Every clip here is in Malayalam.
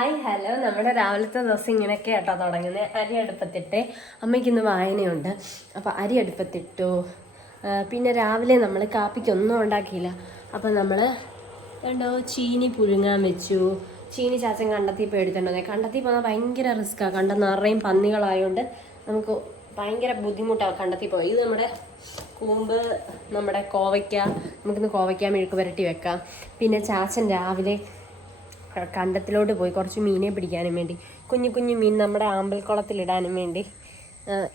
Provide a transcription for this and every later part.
ഹായ് ഹലോ നമ്മുടെ രാവിലത്തെ ദിവസം ഇങ്ങനെയൊക്കെ ആട്ടോ തുടങ്ങുന്നത് അരി അടുപ്പത്തിട്ട് അമ്മയ്ക്കിന്ന് വായനയുണ്ട്. അപ്പോൾ അരി അടുപ്പത്തിട്ടു. പിന്നെ രാവിലെ നമ്മൾ കാപ്പിക്കൊന്നും ഉണ്ടാക്കിയില്ല. അപ്പോൾ നമ്മൾ കണ്ടോ ചീനി പുഴുങ്ങാൻ വെച്ചു. ചീനി ചാച്ചൻ കണ്ടെത്തി ഇപ്പോൾ എടുത്തിട്ടുണ്ടേ. കണ്ടെത്തി പോകാൻ ഭയങ്കര റിസ്ക്കാണ് കണ്ട നിറയും പന്നികളായതുകൊണ്ട് നമുക്ക് ഭയങ്കര ബുദ്ധിമുട്ടാണ് കണ്ടെത്തി പോയി. ഇത് നമ്മുടെ കൂമ്പ് നമ്മുടെ കോവയ്ക്ക. നമുക്കിന്ന് കോവയ്ക്ക മെഴുക്ക് പുരട്ടി വെക്കാം. പിന്നെ ചാച്ചൻ രാവിലെ കണ്ടത്തിലോട്ട് പോയി. കുറച്ച് മീനെ പിടിക്കാനും വേണ്ടി കുഞ്ഞു കുഞ്ഞു മീൻ നമ്മുടെ ആമ്പൽക്കുളത്തിലിടാനും വേണ്ടി.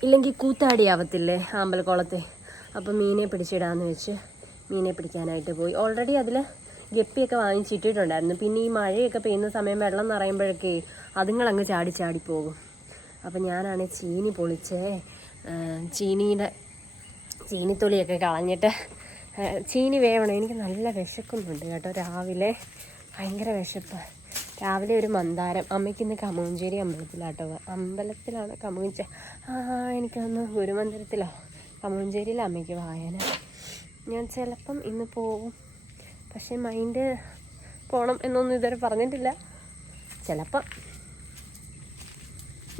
ഇല്ലെങ്കിൽ കൂത്താടിയാവത്തില്ലേ ആമ്പൽക്കുളത്തെ? അപ്പോൾ മീനെ പിടിച്ചിടാന്ന് വെച്ച് മീനെ പിടിക്കാനായിട്ട് പോയി. ഓൾറെഡി അതിൽ ഗപ്പിയൊക്കെ വാങ്ങിച്ചിട്ടിട്ടുണ്ടായിരുന്നു. പിന്നെ ഈ മഴയൊക്കെ പെയ്യുന്ന സമയം വെള്ളം നിറയുമ്പോഴൊക്കെ അതുങ്ങളങ്ങ് ചാടി ചാടി പോകും. അപ്പോൾ ഞാനാണ് ചീനി പൊളിച്ചേ ചീനിയുടെ ചീനിത്തൊലിയൊക്കെ കളഞ്ഞിട്ട് ചീനി വേവണം. എനിക്ക് നല്ല വിശക്കുന്നുണ്ട് കേട്ടോ രാവിലെ. ഭയങ്കര വിശപ്പ്. രാവിലെ ഒരു മന്ദാരം. അമ്മയ്ക്ക് ഇന്ന് കമൂഞ്ചേരി അമ്പലത്തിലാട്ടോ. അമ്പലത്തിലാണ് കമൂഞ്ച ആ എനിക്കൊന്ന് ഗുരുമന്ദിരത്തിലോ കമൂഞ്ചേരിയിലെ അമ്മയ്ക്ക് വായന. ഞാൻ ചിലപ്പം ഇന്ന് പോവും. പക്ഷേ മൈൻഡ് പോകണം എന്നൊന്നും ഇതുവരെ പറഞ്ഞിട്ടില്ല. ചിലപ്പം.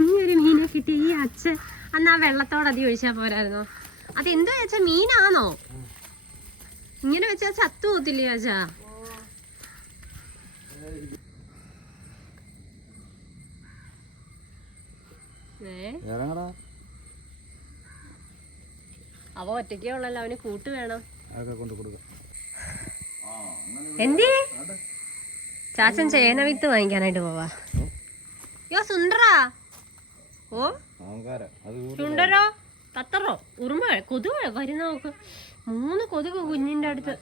ഈ ഒരു മീനെ കിട്ടി ഈ അച്ഛൻ. അന്ന് ആ വെള്ളത്തോട് അതി ഒഴിച്ചാൽ പോരായിരുന്നോ? അതെന്തോ വെച്ചാ മീനാണോ ഇങ്ങനെ വെച്ചാ ചത്തു പോത്തില്ലേ വെച്ചാ ഇറങ്ങടാ. അവ ഒറ്റയ്ക്കേ ഉള്ളല്ലോ അവന് കൂട്ട് വേണം. അതൊക്കെ കൊണ്ട് കൊടുക്ക. എന്തി? ചാച്ചൻ ചേന വിത്ത് വാങ്ങിക്കാനായിട്ട് പോവാ. യോ സുന്ദറാ. ഓ ചുണ്ടരോ തത്തറോ? ഉറുമ കൊതുക് വരുന്ന നോക്ക്. മൂന്ന് കൊതുക് കുഞ്ഞിന്റെ അടുത്ത്.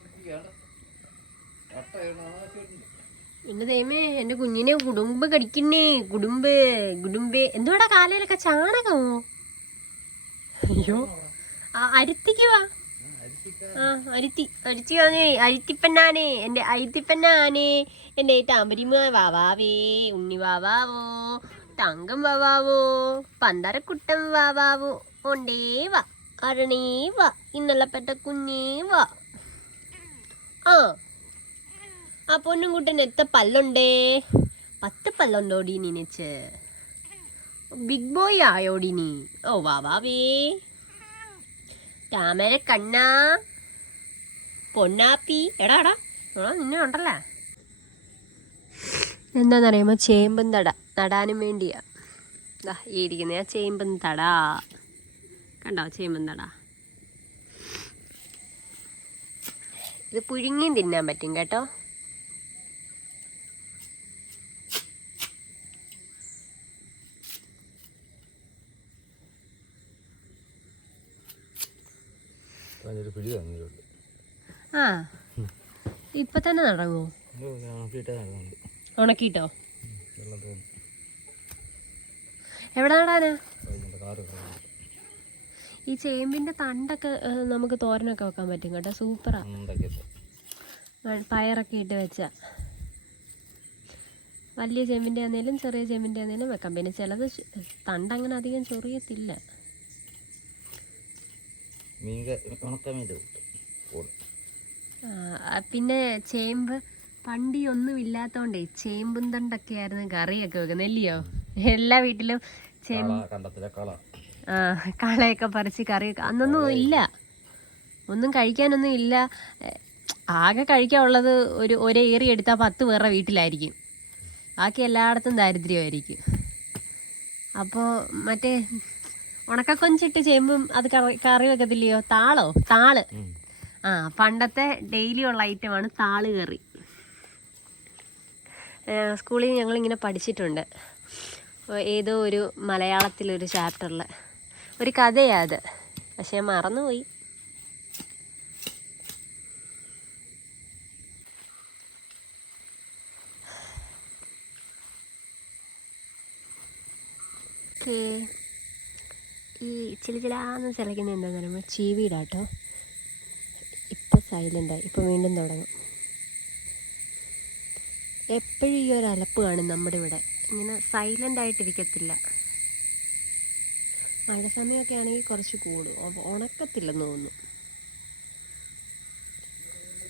എന്റെ ദൈവമേ എന്റെ കുഞ്ഞിനെ കുടുംബ കടിക്കുന്നേ കുടുംബ കുടുംബേ. എന്തുവാടാ കാലയിലൊക്കെ ചാണകമോ? അയ്യോ. ആ വാ. ആ അരുത്തി അരുത്തി വാങ്ങേ. അരുത്തിപ്പന്നാനേ എന്റെ അരുത്തിപ്പന്നാനേ എന്റെ താമരിമ വാവാവേ ഉണ്ണി വാവാവോ തങ്കം വാവാവോ പന്തറക്കുട്ടം വാവാവോ ഒണ്ടേ വാ അരണേ വാ. ഇന്നലപ്പെട്ട കുഞ്ഞേ വാ. ആ ആ പൊന്നും കുട്ടൻ എത്ര പല്ലുണ്ടേ? പത്ത് പല്ലുണ്ടോടി നിനച്ച് ബിഗ് ബോയ് ആയോടി നീ? ഓ വാവാവേ താമര കണ്ണാ. പൊന്നാപ്പി. എടാ എടാ നിന്നെ ഉണ്ടല്ലേ? എന്താണെന്നറിയുമ്പോൾ ചേമ്പും തട നടാനും വേണ്ടിയാ. ദാ ഈ ആ ചേമ്പും തട. കണ്ടോ ചേമ്പും തട. ഇത് പുഴുങ്ങിയും തിന്നാൻ പറ്റും കേട്ടോ. അതിനൊരു പിടി ആ. ഇപ്പൊ തന്നെ നടങ്ങോ ഉണക്കിട്ടോ എവിടെ നടാനാ. ഈ ചേമ്പിന്റെ തണ്ടൊക്കെ നമുക്ക് തോരനൊക്കെ വെക്കാൻ പറ്റും കേട്ടോ. സൂപ്പറാ? പയറൊക്കെ ഇട്ട് വെച്ച. വലിയ ചേമ്പിന്റെ ആണെങ്കിലും ചെറിയ ചേമ്പിന്റെ ആണെങ്കിലും വെക്കാം. പിന്നെ ചിലത് തണ്ടങ്ങനെ അധികം ചൊറിയത്തില്ല. മീൻ പിന്നെ ചേമ്പ് പണ്ടി ഒന്നും ഇല്ലാത്തോണ്ടേ ചേമ്പും തണ്ടൊക്കെ ആയിരുന്നു കറിയൊക്കെ വെക്കുന്നത് അല്ലയോ എല്ലാ വീട്ടിലും ചേമ്പ് ആ കളയൊക്കെ പറിച്ച് കറിയൊക്കെ അന്നൊന്നും ഇല്ല. ഒന്നും കഴിക്കാനൊന്നും ഇല്ല. ആകെ കഴിക്കാനുള്ളത് ഒരു ഒരേ ഏറി എടുത്താൽ പത്ത് പേരുടെ വീട്ടിലായിരിക്കും. ബാക്കി എല്ലായിടത്തും ദാരിദ്ര്യമായിരിക്കും. അപ്പോൾ മറ്റേ ഉണക്കക്കൊഞ്ചിട്ട് ചെയ്യുമ്പം അത് കറി കറി വെക്കത്തില്ലയോ? താളോ? താൾ. ആ പണ്ടത്തെ ഡെയിലി ഉള്ള ഐറ്റമാണ് താൾ കറി. സ്കൂളിൽ ഞങ്ങൾ ഇങ്ങനെ പഠിച്ചിട്ടുണ്ട് ഏതോ ഒരു മലയാളത്തിലൊരു ചാപ്റ്ററിൽ ഒരു കഥയാ അത്. പക്ഷേ ഞാൻ മറന്നുപോയി. ഓക്കേ. ഈ ചില ചിലാന്ന് ചിലക്കുന്ന എന്താണെന്ന് പറയുമ്പോൾ ചീവിയിടാട്ടോ ഇപ്പം സൈലന്റായി ഇപ്പം വീണ്ടും തുടങ്ങും. എപ്പോഴും ഈ ഒരു അലപ്പ് കാണും നമ്മുടെ ഇവിടെ. ഇങ്ങനെ സൈലന്റ് ആയിട്ടിരിക്കത്തില്ല. മഴ സമയമൊക്കെ ആണെങ്കിൽ കുറച്ച് കൂടും. ഉണക്കത്തില്ലെന്ന് തോന്നുന്നു.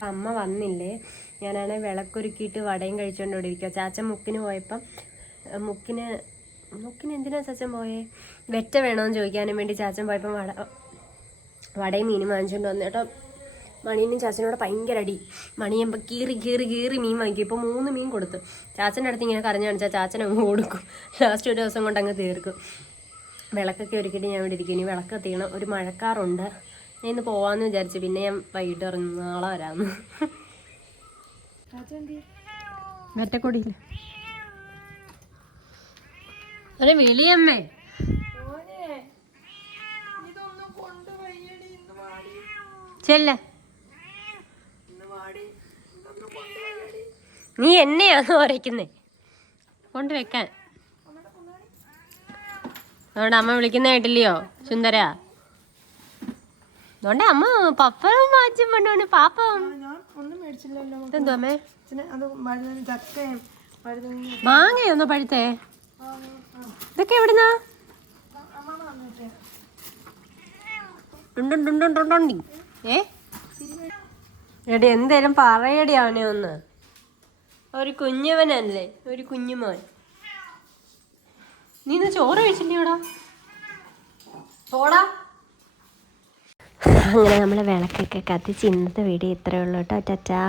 അമ്മ വന്നില്ലേ? ഞാനാണെങ്കിൽ വിളക്കൊരുക്കിയിട്ട് വടയും കഴിച്ചുകൊണ്ട് ഇവിടെ ഇരിക്കുക ചാച്ച മുക്കിന് പോയപ്പം മുക്കിന് മുക്കിന് എന്തിനാ ചാച്ചൻ പോയേ? വെറ്റ വേണമെന്ന് ചോദിക്കാനും വേണ്ടി ചാച്ചൻ പോയപ്പോൾ വട വടയും മീനും വാങ്ങിച്ചുകൊണ്ട് വന്നു കേട്ടോ. മണിയനും ചാച്ചനോട് ഭയങ്കര അടി. മണിയുമ്പോൾ കീറി കീറി കീറി മീൻ വാങ്ങിക്കും. ഇപ്പോൾ മൂന്ന് മീൻ കൊടുത്തു. ചാച്ചന്റെ അടുത്ത് ഇങ്ങനെ കരഞ്ഞു കാണിച്ചാൽ ചാച്ചൻ അങ്ങ് കൊടുക്കും ലാസ്റ്റ് ഒരു ദിവസം കൊണ്ട് അങ്ങ് തീർക്കും. വിളക്കൊക്കെ ഒരുക്കിയിട്ട് ഞാൻ ഇവിടെ ഇരിക്കും ഇനി വിളക്ക് തീണം ഒരു മഴക്കാറുണ്ട്. ഞാൻ ഇന്ന് പോവാന്ന് വിചാരിച്ചു. പിന്നെ ഞാൻ വൈകിട്ട് ഇറങ്ങി. നാളെ വരാമെന്ന് വെറ്റക്കൊടിയിൽ അരെ വിളിയമ്മേ. ചെല്ല. നീ എന്നെയാന്ന് ഉരയ്ക്കുന്നേ കൊണ്ട് വെക്കാൻ. അതുകൊണ്ട് അമ്മ വിളിക്കുന്ന കേട്ടില്ലയോ? സുന്ദര? അതുകൊണ്ട് അമ്മ പപ്പവും. വാച്ചും കൊണ്ടുപോണ് പാപ്പം എന്തോ അമ്മേ? മാങ്ങയൊന്നോ പഴുത്തേ? ഇതൊക്കെ എവിടുന്നാ? ഏ? എടി എന്തേലും പറയടി അവനെ ഒന്ന്. ഒരു കുഞ്ഞവനല്ലേ? ഒരു കുഞ്ഞുമോൻ. നീ ഇന്ന് ചോറ് കഴിച്ചില്ലയോടാ പോടാ അങ്ങനെ നമ്മൾ വിളക്കൊക്കെ കത്തിച്ച് ഇന്നത്തെ വീഡിയോ ഇത്രയേ ഉള്ളൂ കേട്ടോ. ചച്ചാ